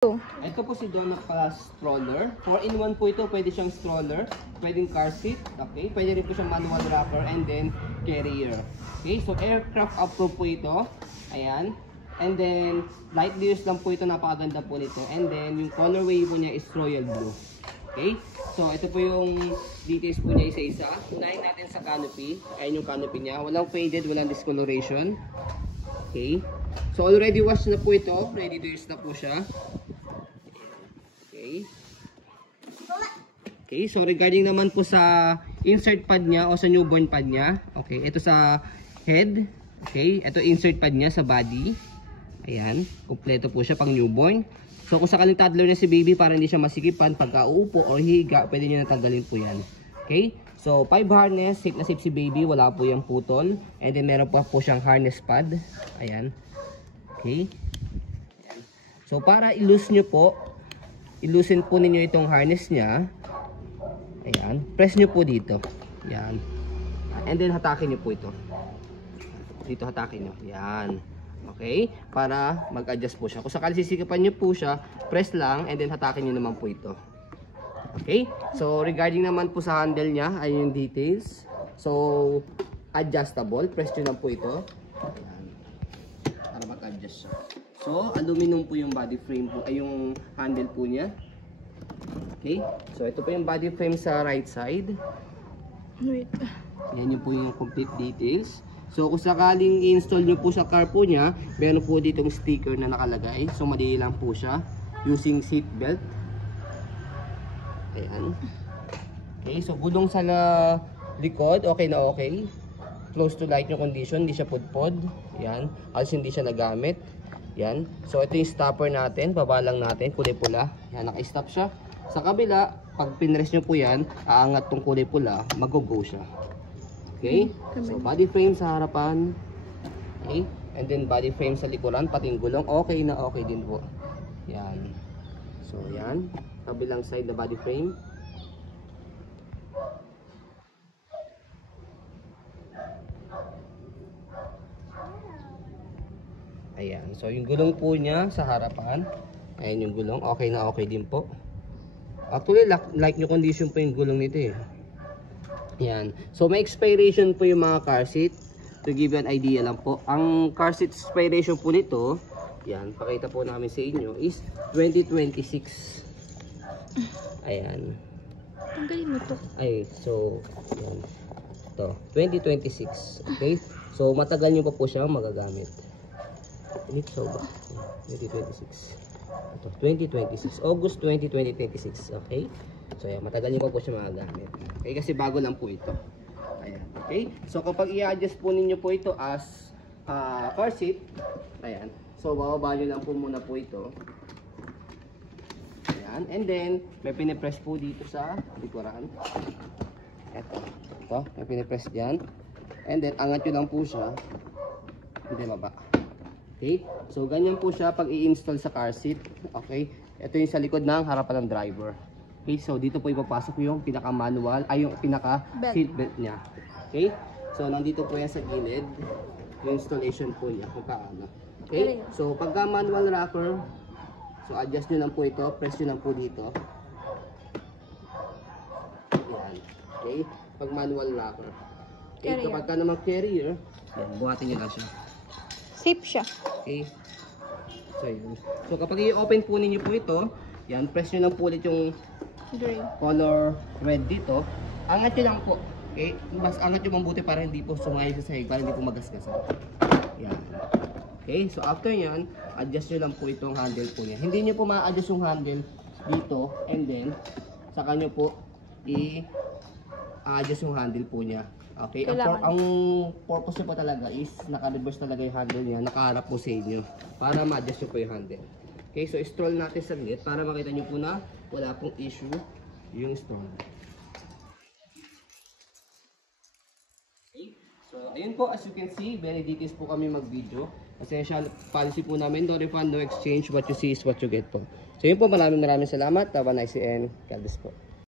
Ito po si Donna Plus stroller. 4-in-1 po ito. Pwede siyang stroller, pwedeng car seat, okay? Pwede rin po siyang manual rocker and then carrier. Okay, so aircraft approved po ito. Ayan. And then light views lang po ito, napakaganda po nito. And then yung colorway po niya is royal blue. Okay? So ito po yung details po niya isa-isa. Unahin natin sa canopy. Ayan yung canopy niya. Walang faded, walang discoloration. Okay? So already washed na po ito. Ready to use na po siya. Okay. Okay, so regarding naman po sa insert pad niya o sa newborn pad niya. Okay, ito sa head. Okay, ito insert pad niya sa body. Ayan, kompleto po siya pang newborn. So kung sakaling toddler na si baby, para hindi siya masikipan pagka uupo o higa, pwede niyo natanggalin po yan. Okay, so 5 harness, safe na safe si baby, wala po yung putol. And then meron po siyang harness pad. Ayan. Okay. Ayan. So para i-loose nyo po, i-loosen po ninyo itong harness niya. Ayan, press nyo po dito. Ayan. And then hatakin nyo po ito. Dito hatakin nyo. Ayan. Okay? Para mag-adjust po siya. Kung sakali sisikipan nyo po siya, press lang and then hatakin nyo naman po ito. Okay? So regarding naman po sa handle niya, ay yung details. So adjustable. Press nyo lang po ito. Ayan. Para mag-adjust siya. So, aluminum po yung body frame po, ay yung handle po niya. Okay? So, ito po yung body frame sa right side. Wait. Yan yung po yung complete details. So, kung sakaling i-install nyo po sa car po niya, meron po ditong sticker na nakalagay. So, madali lang po siya. Using seat belt. Ayan. Okay, so gulong sa likod, okay na okay. Close to light yung condition, hindi siya pudpod. Ayan. Alos hindi siya nagamit. Yan. So ito yung stopper natin, baba lang natin, kulay pula. Yan, naka-stop siya. Sa kabila, pag pinress nyo po yan, aangat tong kulay pula, mag-go siya. Okay? So body frame sa harapan. Okay? And then body frame sa likuran, pati yung gulong, okay na okay din po. Yan. So yan, kabilang side na body frame. Ayan, so yung gulong po niya sa harapan. Ayan yung gulong, okay na okay din po. Actually, like new condition po yung gulong nito eh. Ayan, so may expiration po yung mga car seat. To give you an idea lang po, ang car seat expiration po nito, yan, pakita po namin sa inyo, is 2026. Ayan. Tanggalin mo to. Ay, so, yan. Ito, 2026. Okay? So, matagal nyo pa po siya magagamit. So ba? 2026. Ito, 2026. August 2026. Okay? So, yan. Matagal nyo pa po siya magagamit. Okay? Kasi bago lang po ito. Ayan. Okay? So, kapag i-adjust po ninyo po ito as car seat, ayan. So, bababa nyo lang po muna po ito. Ayan. And then, may pinipress po dito sa likuran. Ito. Ito. May pinipress dyan. And then, angat nyo lang po siya. Hindi baba. Okay, so ganyan po siya pag i-install sa car seat. Okay, ito yung sa likod ng harapan ng driver. Okay, so dito po ipapasok yung pinaka-manual, ay yung pinaka-seat belt niya. Okay, so nandito po yan sa gilid, yung installation po niya kung paano. Okay, so pagka manual rocker, so adjust nyo lang po ito, press nyo lang po dito. Yan. Okay, pag manual rocker. Okay, kapag ka naman carrier, yan, buhatin nyo lang siya. Safe siya. Okay. So, yun. So, kapag i-open po ninyo po ito, yan, press nyo lang po ulit yung color red dito. Angat nyo lang po. Okay? Mas angat nyo mabuti para hindi po sumayo sa sahig, para hindi po magasgasan. Yan. Okay? So, after yan, adjust nyo lang po itong handle po niya. Hindi nyo po ma-adjust yung handle dito, and then, saka nyo po i-adjust yung handle po niya. Okay, ang purpose nyo po talaga is naka-reverse talaga yung handle niya, nakaharap po sa inyo para ma-adjust nyo po yung handle. Okay, so stroll natin saglit para makita nyo po na wala pong issue yung stroll. Okay, so ayun po, as you can see, very details po kami mag-video. Essential policy po namin, no refund, no exchange, what you see is what you get po. So yun po, maraming salamat, have a nice day and God bless po.